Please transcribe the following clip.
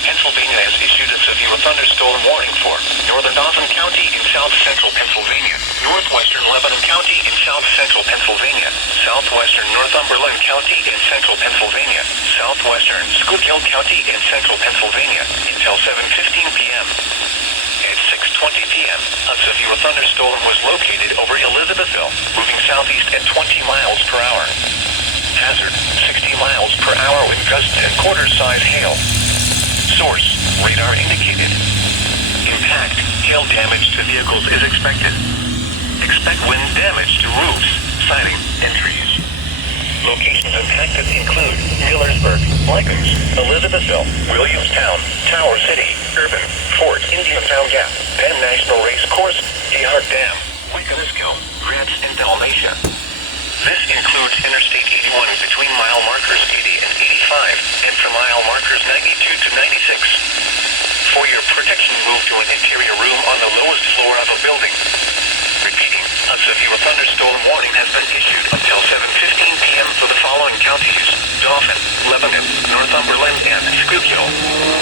Pennsylvania has issued a severe thunderstorm warning for northern Dauphin County in south-central Pennsylvania, northwestern Lebanon County in south-central Pennsylvania, southwestern Northumberland County in central Pennsylvania, southwestern Schuylkill County in central Pennsylvania, until 7:15 p.m. At 6:20 p.m., a severe thunderstorm was located over Elizabethville, moving southeast at 20 miles per hour. Hazard, 60 miles per hour with gusts and quarter-size hail. Source, radar indicated. Impact, hail damage to vehicles is expected. Expect wind damage to roofs, siding, and trees. Locations impacted include Millersburg, Lycans, Elizabethville, Williamstown, Tower City, Urban, Fort, Indiantown Gap, Penn National Race Course, Dehart Dam, Wiconisco, Grants, and Dalmatia. This includes Interstate 81 between mile markers 80 and 85, and from mile markers 92 to 96. For your protection, move to an interior room on the lowest floor of a building. Repeating, a severe thunderstorm warning has been issued until 7:15 p.m. for the following counties: Dauphin, Lebanon, Northumberland, and Schuylkill.